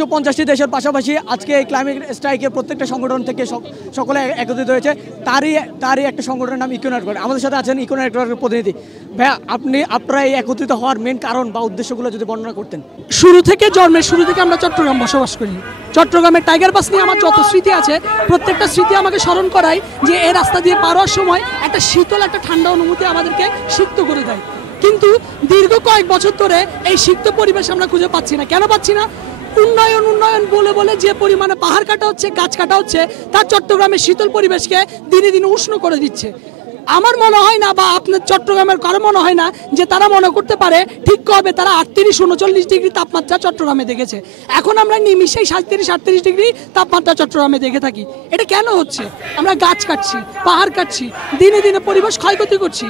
150টি দেশের পাশাপাশি আজকে এই ক্লাইমেট স্ট্রাইকে প্রত্যেকটা সংগঠন থেকে সকলে একত্রিত হয়েছে। তারই একটা সংগঠনের নাম ইকো নেটওয়ার্ক। আমাদের সাথে আছেন ইকো নেটওয়ার্কের প্রতিনিধি। ভাইয়া, আপনারা এই একত্রিত হওয়ার মেন কারণ বা উদ্দেশ্যগুলো যদি বর্ণনা করতেন। জন্মের শুরু থেকে আমরা চট্টগ্রাম বসবাস করি। চট্টগ্রামের টাইগার পাস নিয়ে আমার যত স্মৃতি আছে, প্রত্যেকটা স্মৃতি আমাকে স্মরণ করায় যে এই রাস্তা দিয়ে পার হওয়ার সময় একটা শীতল, একটা ঠান্ডা অনুভূতি আমাদেরকে সিক্ত করে দেয়। কিন্তু দীর্ঘ কয়েক বছর ধরে এই সিক্ত পরিবেশ আমরা খুঁজে পাচ্ছি না। কেন পাচ্ছি না? উন্নয়ন বলে বলে যে পরিমাণে পাহাড় কাটা হচ্ছে, গাছ কাটা হচ্ছে, তার চট্টগ্রামের শীতল পরিবেশকে দিনে দিনে উষ্ণ করে দিচ্ছে। আমার মনে হয় না, বা আপনার চট্টগ্রামের কারো মনে হয় না যে তারা মনে করতে পারে ঠিক কবে তারা 38-39 ডিগ্রি তাপমাত্রা চট্টগ্রামে দেখেছে। এখন আমরা নিমিশেই 37-38 ডিগ্রি তাপমাত্রা চট্টগ্রামে দেখে থাকি। এটা কেন হচ্ছে? আমরা গাছ কাটছি, পাহাড় কাটছি, দিনে দিনে পরিবেশ ক্ষয়ক্ষতি করছি।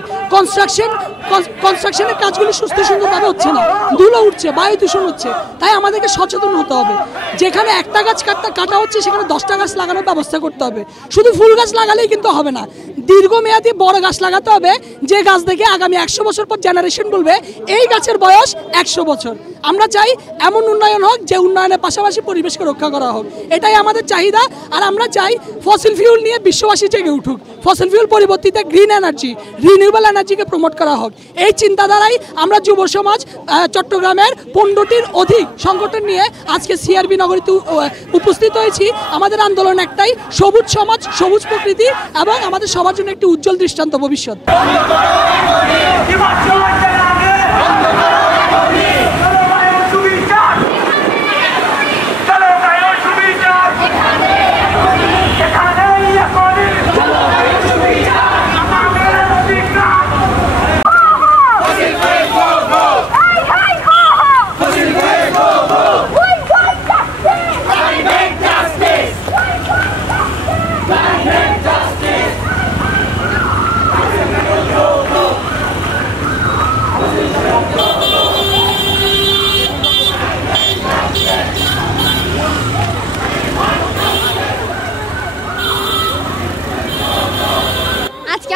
কনস্ট্রাকশনের কাজগুলি সুস্থ সুন্দরভাবে হচ্ছে না, ধুলো উঠছে, বায়ু দূষণ হচ্ছে। তাই আমাদেরকে সচেতন হতে হবে। যেখানে একটা গাছ কাটা হচ্ছে সেখানে 10টা গাছ লাগানোর ব্যবস্থা করতে হবে। শুধু ফুল গাছ লাগালেই কিন্তু হবে না, দীর্ঘমেয়াদী বড় গাছ লাগাতে হবে, যে গাছ দেখে আগামী 100 বছর পর জেনারেশন বলবে এই গাছের বয়স 100 বছর। আমরা চাই এমন উন্নয়ন হোক যে উন্নয়নের পাশাপাশি পরিবেশকে রক্ষা করা হোক, এটাই আমাদের চাহিদা। আর আমরা চাই ফসিল ফিউল নিয়ে বিশ্ববাসী জেগে উঠুক, ফসিল ফিউল পরিবর্তিতে গ্রিন এনার্জি, রিনিউয়েবল এনার্জিকে প্রমোট করা হোক। এই চিন্তাধারায় আমরা যুব সমাজ চট্টগ্রামের 15টির অধিক সংগঠন নিয়ে আজকে সিআরবি নগরীতে উপস্থিত হয়েছি। আমাদের আন্দোলন একটাই, সবুজ সমাজ, সবুজ প্রকৃতি এবং আমাদের সবার জন্য একটি উজ্জ্বল দৃষ্টান্ত ভবিষ্যৎ।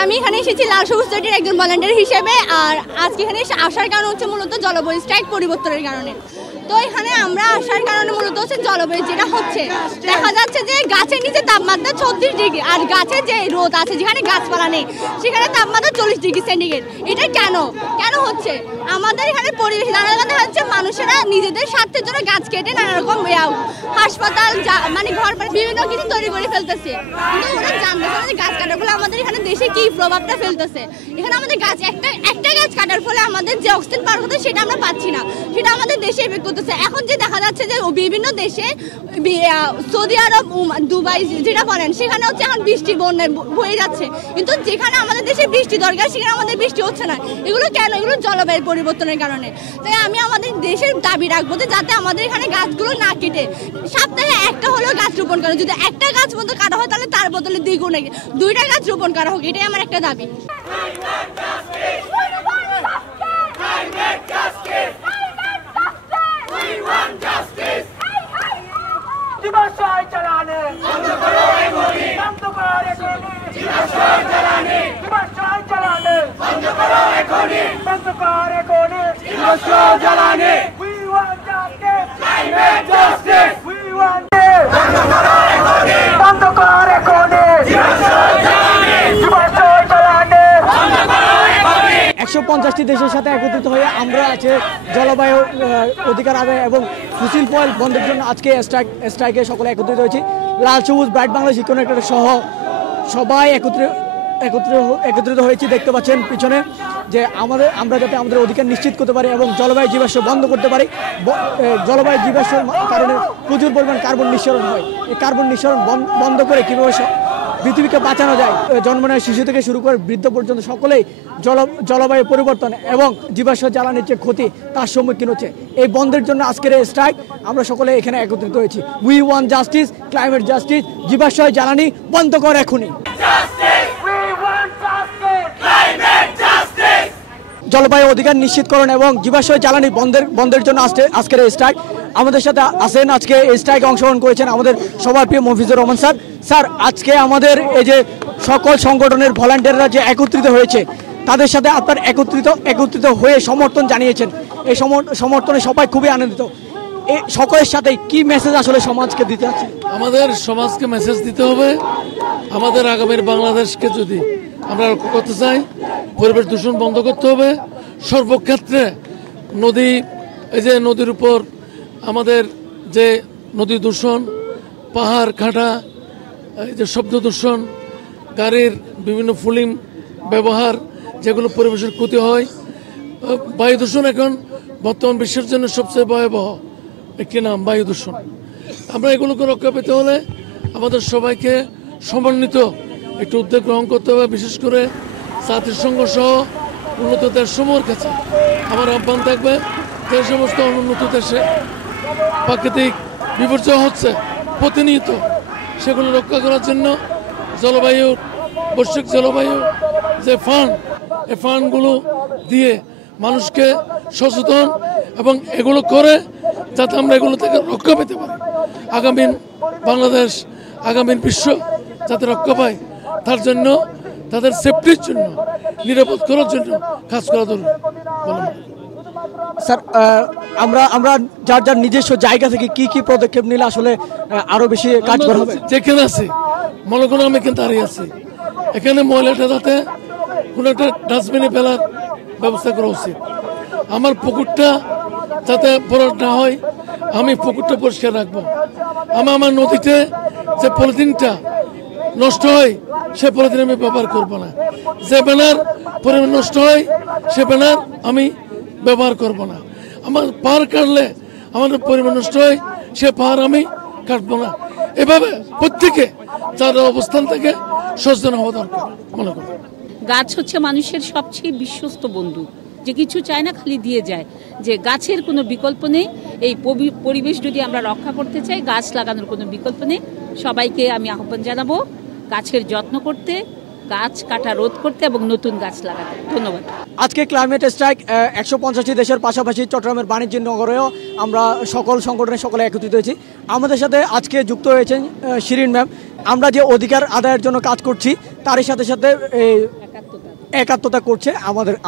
আমি এখানে এসেছি লাল সবুজ সোসাইটির একজন ভলান্টিয়ার হিসেবে। আর আজকে এখানে আসার কারণ হচ্ছে মূলত জলবায়ু স্ট্রাইক পরিবর্তনের কারণে। তো এখানে আমরা আসার কারণে মূলত হচ্ছে জলবায়ু যেটা হচ্ছে, দেখা যাচ্ছে যে গাছের নিচে তাপমাত্রা 36 ডিগ্রি, আর গাছের যে রোদ আছে যেখানে গাছপালা নেই সেখানে তাপমাত্রা 40 ডিগ্রি সেন্টিগ্রেড। এটা কেন হচ্ছে? আমাদের এখানে পরিবেশ নানা রকম দেখা যাচ্ছে মানুষেরা নিজেদের স্বার্থের জন্য গাছ কেটে নানা রকম হাসপাতাল, মানে ঘর বাড়ি বিভিন্ন কিছু তৈরি করে ফেলতেছে। কিন্তু ওরা জানতে পারে যে গাছ কাটার ফলে আমাদের এখানে দেশে কি প্রভাবটা ফেলতেছে। এখানে আমাদের গাছ একটা গাছ কাটার ফলে আমাদের যে অক্সিজেন পাওয়ার কথা সেটা আমরা পাচ্ছি না, সেটা আমাদের দেশে এফেক্ট করতেছে। এখন যে দেখা যাচ্ছে যে বিভিন্ন দেশে, সৌদি আরব, দুবাই যেটা বলেন, সেখানে হচ্ছে এখন বৃষ্টি বয়ে যাচ্ছে, কিন্তু যেখানে আমাদের দেশে বৃষ্টি দরকার সেখানে আমাদের বৃষ্টি হচ্ছে না। এগুলো কেন? এগুলো জলবায়ু পরিবর্তনের কারণে। তাই আমি আমাদের দেশের দাবি রাখবো যে যাতে আমাদের এখানে গাছগুলো না কেটে সপ্তাহে একটা হলেও গাছ রোপণ করে। যদি একটা গাছ মতো কাটা হয় তাহলে তার বদলে দ্বিগুণে 2টা গাছ রোপণ করা হোক, এটাই আমার একটা দাবি। দেশের সাথে একত্রিত হয়ে আমরা আছে জলবায়ু অধিকার আদায় এবং ফসিল ফুয়েল বন্ধের জন্য আজকে স্ট্রাইকে সকলে একত্রিত হয়েছি। লাল সবুজ ব্রাইট বাংলাদেশ ইকো নেটওয়ার্ক সহ সবাই একত্রিত হয়েছি। দেখতে পাচ্ছেন পিছনে যে আমরা যাতে আমাদের অধিকার নিশ্চিত করতে পারি এবং জলবায়ু জীবাশ্ম বন্ধ করতে পারি। জলবায়ু জীবাশ্মের কারণে প্রচুর পরিমাণ কার্বন নিঃসরণ হয়। এই কার্বন নিঃসরণ বন্ধ করে কীভাবে পৃথিবীকে বাঁচানো যায়, জন্ম নেওয়া শিশু থেকে শুরু করে বৃদ্ধ পর্যন্ত সকলেই জলবায়ু পরিবর্তন এবং জীবাশ্ম জ্বালানির যে ক্ষতি তার সম্মুখীন হচ্ছে। এই বন্ধের জন্য আজকের এই স্ট্রাইক আমরা সকলে এখানে একত্রিত হয়েছি। We want justice, climate justice, জীবাশ্ম জ্বালানি বন্ধ কর এখনই। জলবায়ু অধিকার নিশ্চিতকরণ এবং জীবাশ্ম জ্বালানি বন্ধের জন্য আজকের এই স্ট্রাইক। আমাদের সাথে আছেন আজকে এই স্ট্রাইকে অংশগ্রহণ করেছেন আমাদের সবার প্রিয় মফিজুর রহমান স্যার। স্যার, আজকে আমাদের এই যে সকল সংগঠনের ভলান্টিয়াররা যে একত্রিত হয়েছে তাদের সাথে আপনার একত্রিত হয়ে সমর্থন জানিয়েছেন, এই সমর্থনে সবাই খুবই আনন্দিত। এই সকলের সাথে কি মেসেজ আসলে সমাজকে দিতে আছে? আমাদের সমাজকে মেসেজ দিতে হবে, আমাদের আগামীর বাংলাদেশকে যদি আমরা রক্ষা করতে চাই, পরিবেশ দূষণ বন্ধ করতে হবে সর্বক্ষেত্রে। নদী, এই যে নদীর উপর আমাদের যে নদী দূষণ, পাহাড় কাটা, এই যে শব্দ দূষণ, গাড়ির বিভিন্ন ফুলিং ব্যবহার, যেগুলো পরিবেশের ক্ষতি হয়, বায়ু দূষণ এখন বর্তমান বিশ্বের জন্য সবচেয়ে ভয়াবহ একটি নাম, বায়ু দূষণ। আমরা এগুলোকে রক্ষা পেতে হলে আমাদের সবাইকে সমন্বিত একটু উদ্যোগ গ্রহণ করতে হবে। বিশেষ করে জাতিসংঘ সহ উন্নত দেশসমূহের কাছে আমার আহ্বান থাকবে, যে সমস্ত অনুন্নত দেশে প্রাকৃতিক বিপর্যয় হচ্ছে প্রতিনিয়ত, সেগুলো রক্ষা করার জন্য জলবায়ুর, বৈশ্বিক জলবায়ু যে ফান্ড, এই ফান্ডগুলো দিয়ে মানুষকে সচেতন এবং এগুলো করে যাতে আমরা এগুলো থেকে রক্ষা পেতে পারি, আগামী বাংলাদেশ, আগামী বিশ্ব যাতে রক্ষা পায়, তার জন্য তাদের সেফটির জন্য, নিরাপদ করার জন্য কাজ করা দরকার। স্যার, আমরা যার যার নিজস্ব জায়গা থেকে কি কি পদক্ষেপ নিলে আসলে আরো বেশি কার্যকর হবে? যেখানে আছি, মনে করো আমি কিন্তু দাঁড়িয়ে আছি, এখানে ময়লাটা যাতে কোনো একটা ডাস্টবিনে ফেলার ব্যবস্থা করা উচিত। আমার পুকুরটা যাতে ভরাট না হয়, আমি পুকুরটা পরিষ্কার রাখবো। আমার নদীতে যে পলিথিনটা নষ্ট হয়, সে পলিথিন আমি ব্যবহার করবো না। যে ব্যানার পরিমাণ নষ্ট হয়, সে ব্যানার আমি ব্যবহার করব না। আমার পাহাড় কাটলে আমাদের পরিমাণ নষ্ট হয়, সে পাহাড় আমি কাটবো না। এভাবে প্রত্যেকে যার অবস্থান থেকে সচেতন হওয়া দরকার মনে করি। গাছ হচ্ছে মানুষের সবচেয়ে বিশ্বস্ত বন্ধু, যে কিছু চায় না খালি দিয়ে যায়, যে গাছের কোনো বিকল্প নেই। এই পরিবেশ যদি আমরা রক্ষা করতে চাই, গাছ লাগানোর কোনো বিকল্প নেই। সবাইকে আমি আহ্বান জানাবো গাছের যত্ন করতে, গাছ কাটা রোধ করতে এবং নতুন গাছ লাগাতে। ধন্যবাদ। আজকে ক্লাইমেট স্ট্রাইক 150টি দেশের পাশাপাশি চট্টগ্রামের বাণিজ্য নগরেও আমরা সকল সংগঠনের সকলে একত্রিত হয়েছি। আমাদের সাথে আজকে যুক্ত হয়েছেন শিরিন ম্যাম। আমরা যে অধিকার আদায়ের জন্য কাজ করছি, তারই সাথে সাথে একাত্মতা করছে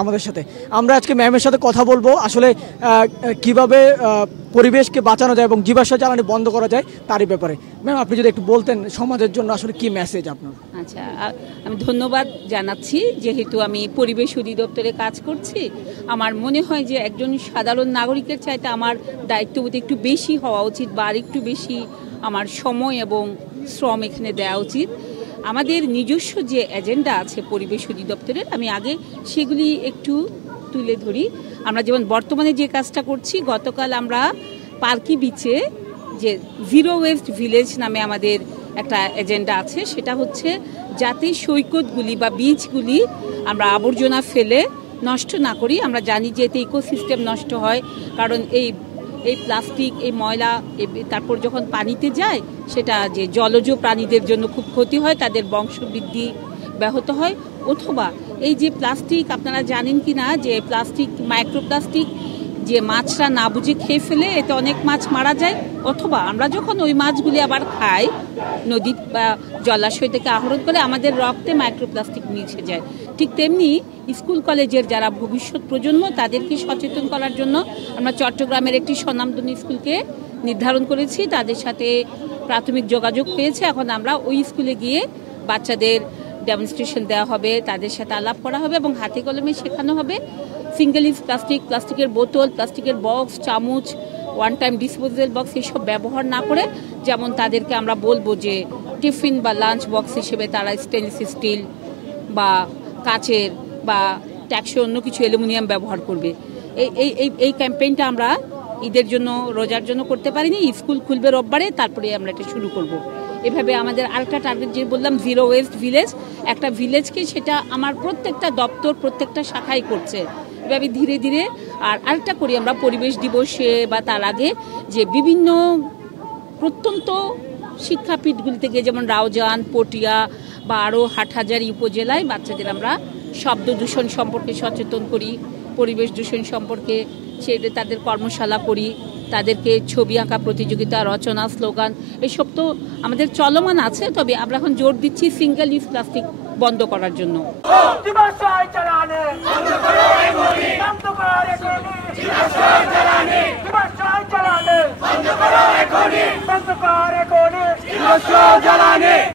আমাদের সাথে। আমরা আজকে ম্যামের সাথে কথা বলবো আসলে কিভাবে পরিবেশকে বাঁচানো যায় এবং জীবাশ্ম জ্বালানি বন্ধ করা যায় তারই ব্যাপারে। ম্যাম, আপনি যদি একটু বলতেন সমাজের জন্য আসলে কি মেসেজ আপনার? আচ্ছা, আমি ধন্যবাদ জানাচ্ছি। যেহেতু আমি পরিবেশ অধিদপ্তরে কাজ করছি, আমার মনে হয় যে একজন সাধারণ নাগরিকের চাইতে আমার দায়িত্ববোধ একটু বেশি হওয়া উচিত, বা আর একটু বেশি আমার সময় এবং শ্রম এখানে দেওয়া উচিত। আমাদের নিজস্ব যে এজেন্ডা আছে পরিবেশ অধিদপ্তরের, আমি আগে সেগুলি একটু তুলে ধরি। আমরা যেমন বর্তমানে যে কাজটা করছি, গতকাল আমরা পার্কি বিচে যে জিরো ওয়েস্ট ভিলেজ নামে আমাদের একটা এজেন্ডা আছে, সেটা হচ্ছে যাতে সৈকতগুলি বা বিচগুলি আমরা আবর্জনা ফেলে নষ্ট না করি। আমরা জানি যে এতে ইকোসিস্টেম নষ্ট হয়, কারণ এই প্লাস্টিক, এই ময়লা তারপর যখন পানিতে যায়, সেটা যে জলজ প্রাণীদের জন্য খুব ক্ষতি হয়, তাদের বংশবৃদ্ধি ব্যাহত হয়। অথবা এই যে প্লাস্টিক, আপনারা জানেন কি না যে প্লাস্টিক, মাইক্রোপ্লাস্টিক যে মাছরা না বুঝে খেয়ে ফেলে, এতে অনেক মাছ মারা যায়। অথবা আমরা যখন ওই মাছগুলি আবার খাই, নদী বা জলাশয় থেকে আহরণ করে, আমাদের রক্তে মাইক্রোপ্লাস্টিক মিশে যায়। ঠিক তেমনি স্কুল কলেজের যারা ভবিষ্যৎ প্রজন্ম, তাদেরকে সচেতন করার জন্য আমরা চট্টগ্রামের একটি স্বনামধন্য স্কুলকে নির্ধারণ করেছি। তাদের সাথে প্রাথমিক যোগাযোগ হয়েছে। এখন আমরা ওই স্কুলে গিয়ে বাচ্চাদের ডেমনস্ট্রেশন দেওয়া হবে, তাদের সাথে আলাপ করা হবে এবং হাতে কলমে শেখানো হবে সিঙ্গেল ইউজ প্লাস্টিক, প্লাস্টিকের বোতল, প্লাস্টিকের বক্স, চামচ, ওয়ান টাইম ডিসপোজেবল বক্স এসব ব্যবহার না করে, যেমন তাদেরকে আমরা বলবো যে টিফিন বা লাঞ্চ বক্স হিসেবে তারা স্টেনলেস স্টিল বা কাচের বা ট্যাক্সি অন্য কিছু অ্যালুমিনিয়াম ব্যবহার করবে। এই ক্যাম্পেইনটা আমরা ঈদের জন্য, রোজার জন্য করতে পারিনি। স্কুল খুলবে রোববারে, তারপরে আমরা এটা শুরু করব। এভাবে আমাদের আরেকটা টার্গেট যে বললাম, জিরো ওয়েস্ট ভিলেজ, একটা ভিলেজকে সেটা আমার প্রত্যেকটা দপ্তর, প্রত্যেকটা শাখাই করছে। এভাবে ধীরে ধীরে। আর আরেকটা করি আমরা পরিবেশ দিবসে বা তার আগে, যে বিভিন্ন প্রত্যন্ত শিক্ষাপীঠগুলি থেকে, যেমন রাউজান, পটিয়া বা আরও হাটহাজারী উপজেলায় বাচ্চাদের আমরা শব্দ দূষণ সম্পর্কে সচেতন করি, পরিবেশ দূষণ সম্পর্কে সেটা তাদের কর্মশালা করি, তাদেরকে ছবি আঁকা প্রতিযোগিতা, রচনা, স্লোগান এসব তো আমাদের চলমান আছে। তবে আমরা এখন জোর দিচ্ছি সিঙ্গেল ইউজ প্লাস্টিক বন্ধ করার জন্য। জীবাশ্ম জ্বালানি বন্ধ কর এখনই জ্বালানি